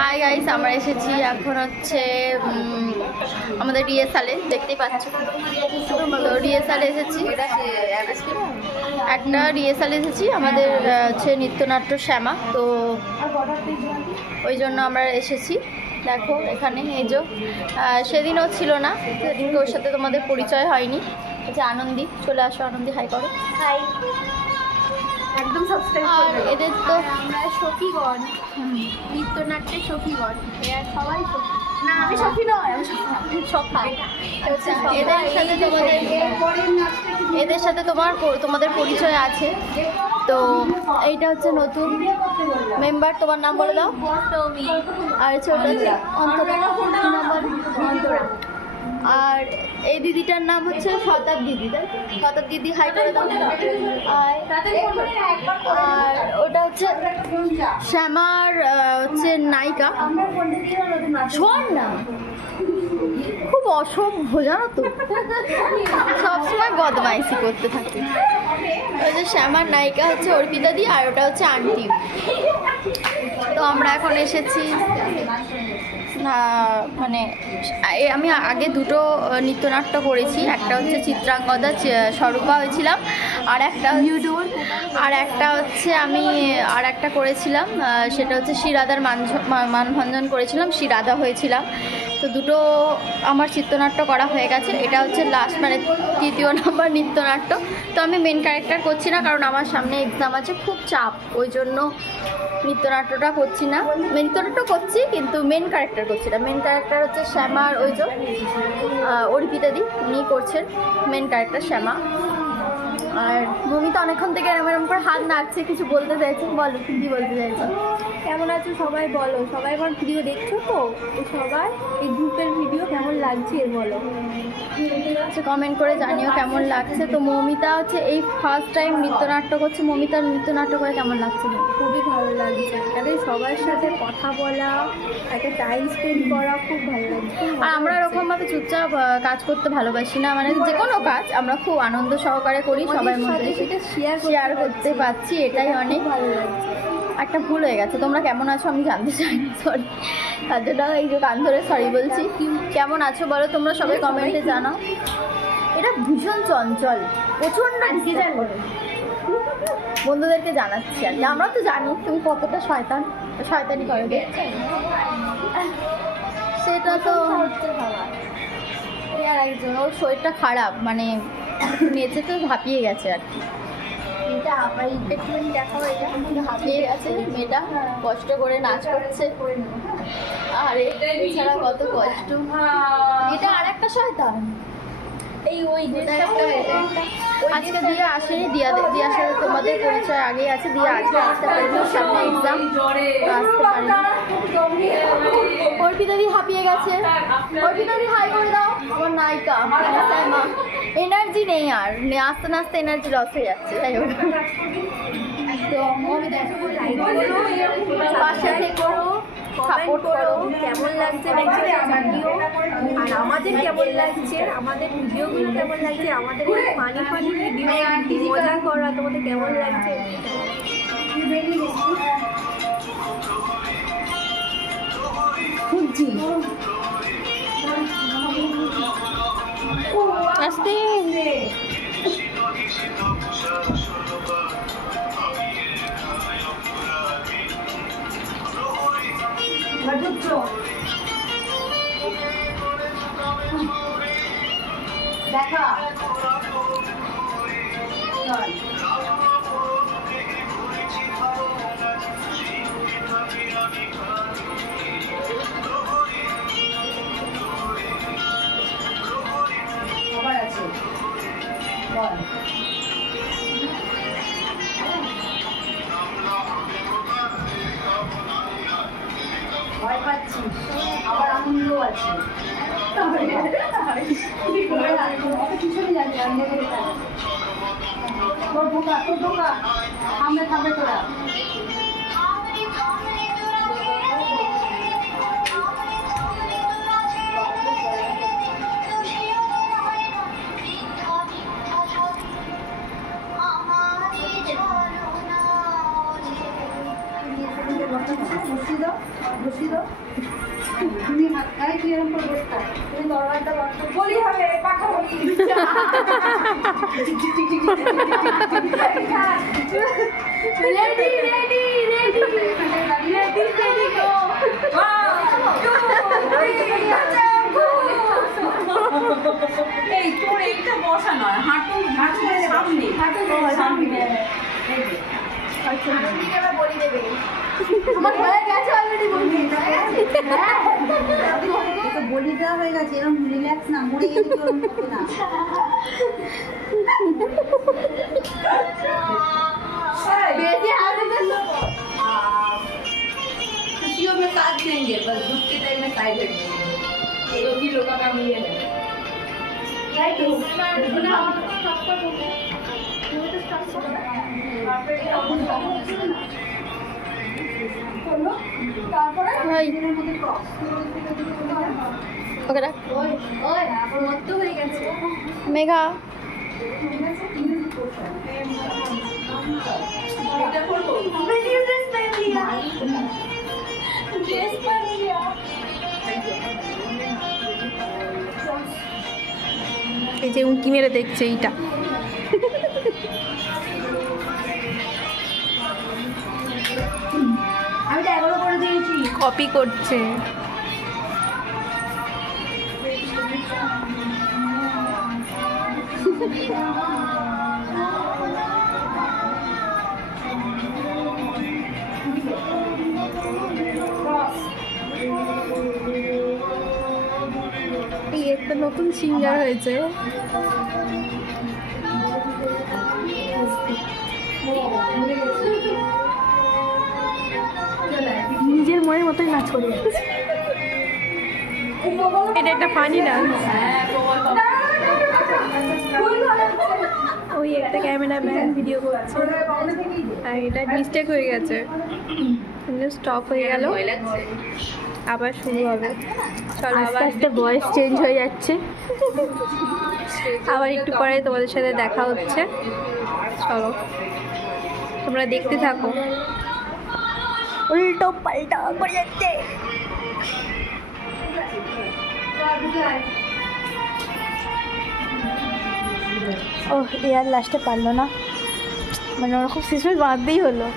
Hi guys, আমরা এসেছি এখন হচ্ছে আমাদের রিহার্সালে, দেখতেই পাচ্ছ। তো রিহার্সালে এসেছি, একটা রিহার্সালে এসেছি আমাদের হচ্ছে নৃত্যনাট্য শ্যামা, তো ওই জন্য আমরা এসেছি। দেখো এখানে এই যে সেদিনও ছিল না, সেদিনকে ওর সাথে তোমাদের পরিচয় হয়নি। হচ্ছে আনন্দী, চলে আসো আনন্দী, হাই করো। হাই, একদম সাবস্ক্রাইব করবে। এদের তো আমরা সখীগণ, নৃত্যনাট্যের সখীগণ, এরা সবাই সখী। না, আমি সখী নয়, আমি সখা। এদের সাথে তোমাদের পরিচয় আছে। তো এইটা হচ্ছে নতুন মেম্বার, তোমার নাম বলে দাও। আর হচ্ছে ওটা হচ্ছে অন্তরা। আর এই দিদিটার নাম হচ্ছে শতাব দিদি, তাই শতাব দিদি, হাই করে দাও। আর ওটা হচ্ছে শ্যামার হচ্ছে নায়িকা। শোন না, খুব অসভ্য জানো তো, সবসময় বদমাইশি করতে থাকে। ওই যে শ্যামার নায়িকা হচ্ছে অর্পিতা দি, আর ওটা হচ্ছে আন্টি। তো আমরা এখন এসেছি, মানে আমি আগে দুটো নৃত্যনাট্য করেছি, একটা হচ্ছে চিত্রাঙ্গদা স্বরূপা হয়েছিলাম, আর একটা হচ্ছে আমি আর একটা করেছিলাম, সেটা হচ্ছে শ্রীরাধার মানভঞ্জন করেছিলাম, শ্রীরাধা হয়েছিলাম। তো দুটো আমার চিত্রনাট্য করা হয়ে গেছে, এটা হচ্ছে লাস্ট, মানে 3য় নম্বর নৃত্যনাট্য। তো আমি মেন ক্যারেক্টার করছি না, কারণ আমার সামনে এক্সাম আছে, খুব চাপ, ওই জন্য নৃত্যনাট্যটা করছি না। নৃত্যনাট্য করছি কিন্তু মেন ক্যারেক্টার করছি না। মেন ক্যারেক্টার হচ্ছে শ্যামার ওই যে অর্পিতা দি, উনি করছেন মেন ক্যারেক্টার শ্যামা। আর মমিতা অনেকক্ষণ থেকে এরকম করে হাত নাড়ছে, কিছু বলতে চাইছে, বলো কি বলতে চাইছো? কেমন আছো সবাই বলো, সবাই আমার ভিডিও দেখছো তো, সবাই এই গ্রুপের ভিডিও কেমন লাগছে বলো, আচ্ছা কমেন্ট করে জানিও কেমন লাগছে। তো মৌমিতা হচ্ছে এই ফার্স্ট টাইম নৃত্যনাট্য করছে। মৌমিতার নৃত্যনাট্য করে কেমন লাগছে? খুবই ভালো লাগছে, তাদের সবার সাথে কথা বলা, একটা টাইম স্পেন্ড করা খুব ভালো লাগছে। আর আমরা এরকমভাবে চুপচাপ কাজ করতে ভালোবাসি না, মানে যে কোনো কাজ আমরা খুব আনন্দ সহকারে করি, সবার মধ্যে সেটা শেয়ার করতে পারছি, এটাই অনেক ভালো লাগছে। একটা ভুল হয়ে গেছে, তোমরা কেমন আছো আমি জানতে চাই না, সরি, তার জন্য এই যে কান ধরে সরি বলছি। কেমন আছো বলো তোমরা সবাই কমেন্টে জানাও। এটা ভীষণ চঞ্চল, প্রচণ্ড ডিসিশন করে, বন্ধুদেরকে জানাচ্ছি আর কি। আমরা তো জানি তুমি কতটা শয়তানি করে, দেখছেন সেটা তো আর একজন, ওর শরীরটা খারাপ, মানে নেচে তো হাঁপিয়ে গেছে আর কি। হাঁপিয়ে গেছে মেয়েটা, কষ্ট করে নাচ করছে, আর এছাড়া কত কষ্ট। এটা আর একটা শয়তান, আজকে দিয়ে আসেনি, দিয়ার সাথে তোমাদের পরিচয় আগেই আছে, দিয়ে আজকে আসতে পারেনি, সামনে এক্সাম, আসতে পারেনি। অর্পিতা দি হাঁপিয়ে গেছে, অর্পিতা দি হাই করে দাও, আমার নায়িকা। এনার্জি নেই আর, আস্তে আস্তে এনার্জি লস হয়ে যাচ্ছে, তাই হোক। তো পাশে থেকো, সাপোর্ট করো, কেমন লাগছে জানিও, আর আমাদের কেমন লাগছে, আমাদের ভিডিওগুলো কেমন লাগছে, আমাদের ফানি ভিডিও মজা করা তোমাদের কেমন লাগছে। খুঁজছি আস্তে দেখা খবর আছে বল। ভয় পাচ্ছিস, আবার আনন্দ আছে। তোর ঢোকা থামবে তোরা। বলি হবে পাখা বলি ready ready ready ready ready go এই তোর এইটা বসা নয়, হাঁটু সামনে, সামনে। বলি দেবে তোমার হয়ে গেছে অলরেডি বলি তো বলি দেওয়া হয়ে গেছে, এরকম রিল্যাক্স না, মরে গেলে তো ওরকম হতো না। बेटी हाथ में लो खुशियों में साथ देंगे, बस दुख के टाइम में साइड देंगे। ये भी लोगों का काम ये है। राइट हो ना स्टॉप कर दो ये तो स्टॉप করো তারপরে ভাই এর মধ্যে ক্রস ওকে রাখ। ওই ওই আপন মত হয়ে গেছে মেঘা এটা করবো। मैंने ड्रेस पहन लिया ड्रेस पहन लिया এই যে উঁকি মেরে দেখছে এইটা। আমি তো এগুলো করে দিয়েছি কপি করছে। এই একটা নতুন সিঙ্গার হয়েছে। নিজের মনের মতোই নাচ করে যাচ্ছে। এটা একটা ফানি ডান্স। ওই একটা ক্যামেরাম্যান ভিডিও করছে আর এটা মিস্টেক হয়ে গেছে, স্টপ হয়ে গেল, আবার শুরু হবে। চলো আবার আস্তে ভয়েস চেঞ্জ হয়ে যাচ্ছে। আবার একটু পরে তোমাদের সাথে দেখা হচ্ছে। চলো তোমরা দেখতে থাকো। উল্টো পাল্টা করে যাচ্ছে। ও এয়ার লাস্টে পারলো না, মানে ওরকম সিস্টেম বাঁধতেই হলো।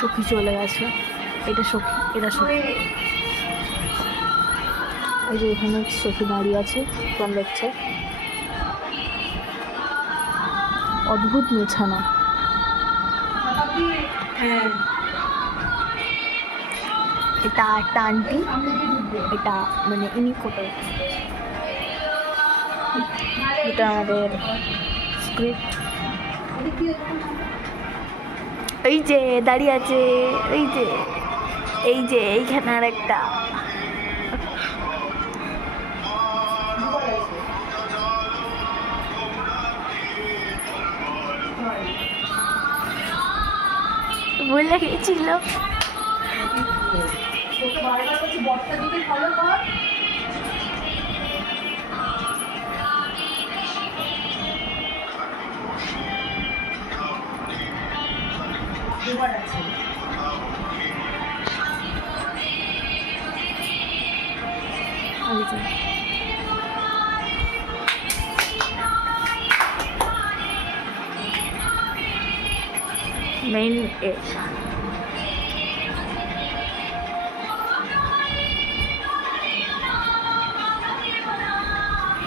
সখী চলে গেছে, এটা সখী, এটা সখী। এই যে এখানে সখী দাঁড়িয়ে আছে, কোন দেখছে। অদ্ভুত মেছানা। এটা একটা আন্টি, এটা মানে ইনি ফটো, এটা আমাদের স্ক্রিপ্ট। এই যে দাঁড়িয়ে আছে, এই যে এইখানে আর একটা। বলে গেছিল মেইন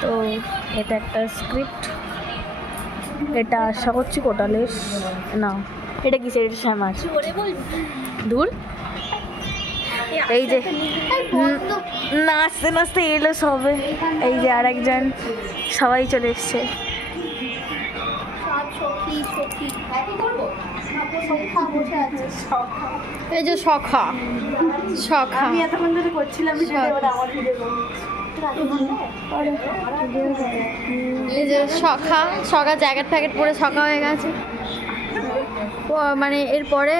তো এটা একটা স্ক্রিপ্ট, এটা আশা করছি কোটালের না, এটা কিসের, এটা শ্যামার দূর। এই যে নাচতে নাচতে এলো সবে, এই যে আর একজন, সবাই চলে এসছে। এই যে সখা সখা, আমি এতক্ষণ ধরে করছিলাম ভিডিও, আমার ভিডিও এই যে সখা সখা জ্যাকেট ফ্যাকেট পরে সখা হয়ে গেছে। মানে এরপরে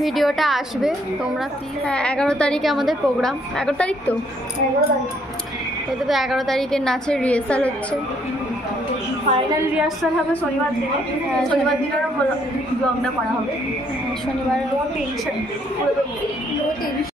ভিডিওটা আসবে তোমরা। হ্যাঁ 11 তারিখে আমাদের প্রোগ্রাম, 11 তারিখ তো, এটা তো 11 তারিখের নাচের রিহার্সাল হচ্ছে। ফাইনাল রিহার্সাল হবে শনিবার দিনে, শনিবার দিনেরও ব্লগটা করা হবে। শনিবার নো টেনশন।